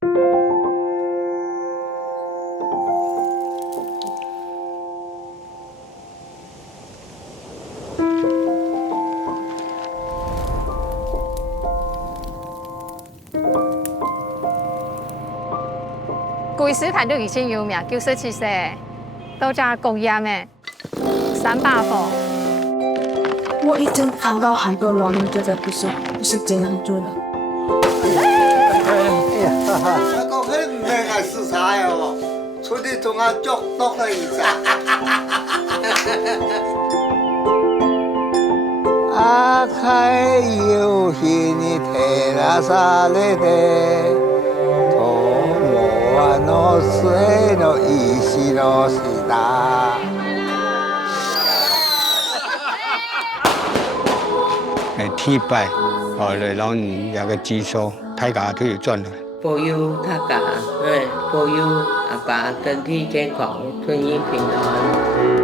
贵史台都以前有名，97岁，都叫工业的300户。我已经看到很多老人觉得不是这样做的。我讲迄唔係係事實哦，出去同我捉多個意思。阿開有氣你睇那啥嚟的，同我那水那意思那是大。天拜，來老人有個支數，大家都要賺來。保佑大家，保佑阿爸身體健康，順意平安。